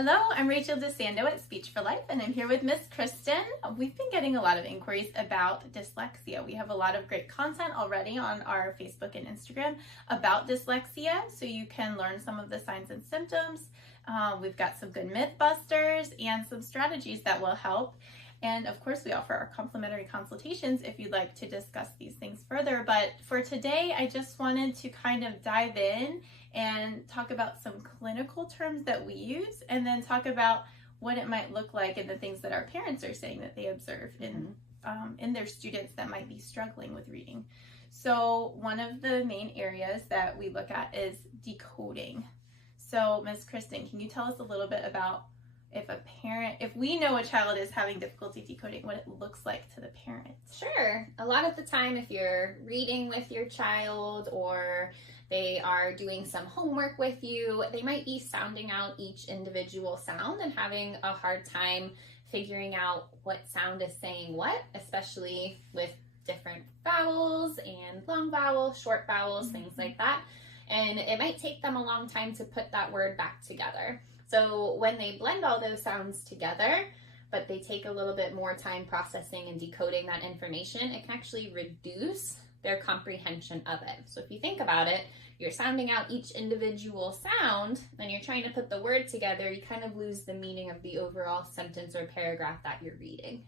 Hello, I'm Rachel DeSando at SpeechForLife, and I'm here with Miss Kristen. We've been getting a lot of inquiries about dyslexia. We have a lot of great content already on our Facebook and Instagram about dyslexia, so you can learn some of the signs and symptoms. We've got some good myth busters and some strategies that will help. And of course, we offer our complimentary consultations if you'd like to discuss these things further. But for today, I just wanted to kind of dive in and talk about some clinical terms that we use, and then talk about what it might look like and the things that our parents are saying that they observe in their students that might be struggling with reading. So one of the main areas that we look at is decoding. So Ms. Kristen, can you tell us a little bit about if we know a child is having difficulty decoding, what it looks like to the parent? Sure. A lot of the time, if you're reading with your child or they are doing some homework with you, they might be sounding out each individual sound and having a hard time figuring out what sound is saying what, especially with different vowels and long vowels, short vowels, things like that. And it might take them a long time to put that word back together. So when they blend all those sounds together, but they take a little bit more time processing and decoding that information, it can actually reduce their comprehension of it. So if you think about it, you're sounding out each individual sound, and you're trying to put the word together, you kind of lose the meaning of the overall sentence or paragraph that you're reading.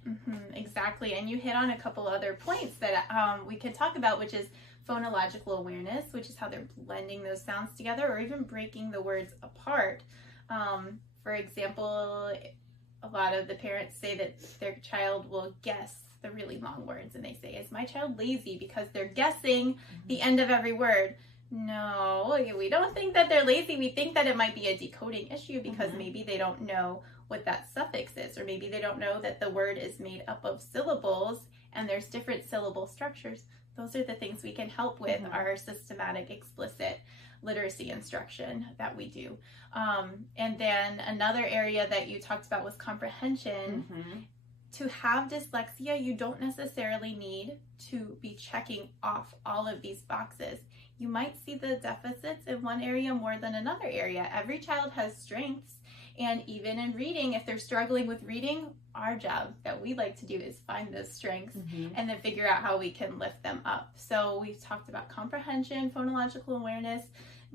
Exactly, and you hit on a couple other points that we could talk about, which is phonological awareness, which is how they're blending those sounds together or even breaking the words apart. For example, a lot of the parents say that their child will guess the really long words, and they say, is my child lazy because they're guessing the end of every word? No, we don't think that they're lazy. We think that it might be a decoding issue because maybe they don't know what that suffix is, or maybe they don't know that the word is made up of syllables and there's different syllable structures. Those are the things we can help with our systematic explicit literacy instruction that we do. And then another area that you talked about was comprehension. To have dyslexia, you don't necessarily need to be checking off all of these boxes. You might see the deficits in one area more than another area. Every child has strengths, and even in reading, if they're struggling with reading, our job that we like to do is find those strengths and then figure out how we can lift them up. So we've talked about comprehension, phonological awareness,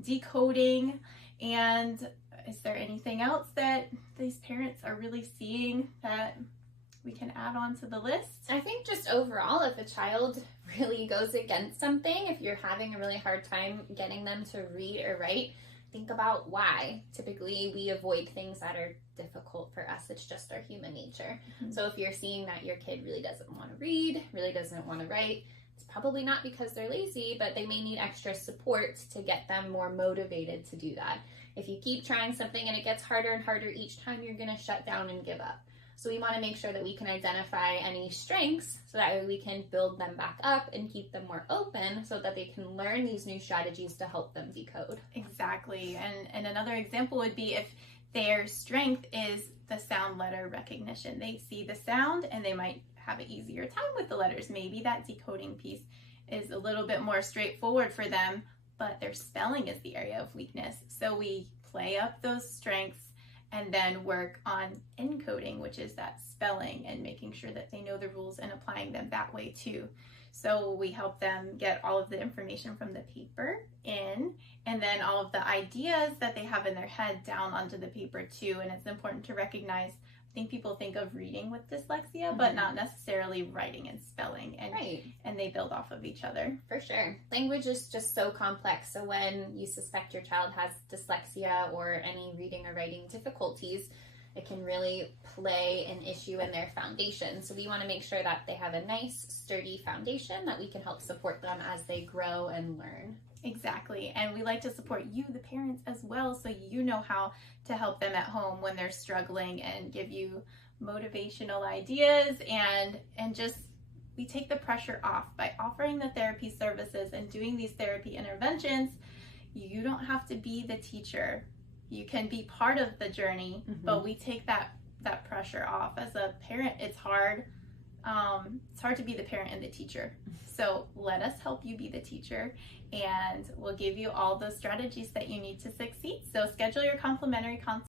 decoding, and is there anything else that these parents are really seeing that we can add on to the list? I think just overall, if a child really goes against something, if you're having a really hard time getting them to read or write, think about why. Typically, we avoid things that are difficult for us. It's just our human nature. So if you're seeing that your kid really doesn't want to read, really doesn't want to write, it's probably not because they're lazy, but they may need extra support to get them more motivated to do that. If you keep trying something and it gets harder and harder each time, you're going to shut down and give up. So we want to make sure that we can identify any strengths so that we can build them back up and keep them more open so that they can learn these new strategies to help them decode. Exactly. And another example would be if their strength is the sound letter recognition. They see the sound and they might have an easier time with the letters. Maybe that decoding piece is a little bit more straightforward for them, but their spelling is the area of weakness. So we play up those strengths and then work on encoding, which is that spelling and making sure that they know the rules and applying them that way too. So we help them get all of the information from the paper in, and then all of the ideas that they have in their head down onto the paper too. And it's important to recognize, I think people think of reading with dyslexia, but not necessarily writing and spelling, and they build off of each other. For sure. Language is just so complex. So when you suspect your child has dyslexia or any reading or writing difficulties, it can really play an issue in their foundation. So we want to make sure that they have a nice, sturdy foundation that we can help support them as they grow and learn. Exactly. And we like to support you, the parents, as well, so you know how to help them at home when they're struggling and give you motivational ideas, and just we take the pressure off by offering the therapy services and doing these therapy interventions. You don't have to be the teacher. You can be part of the journey, but we take that pressure off. As a parent, it's hard. It's hard to be the parent and the teacher. So let us help you be the teacher, and we'll give you all the strategies that you need to succeed. So schedule your complimentary consult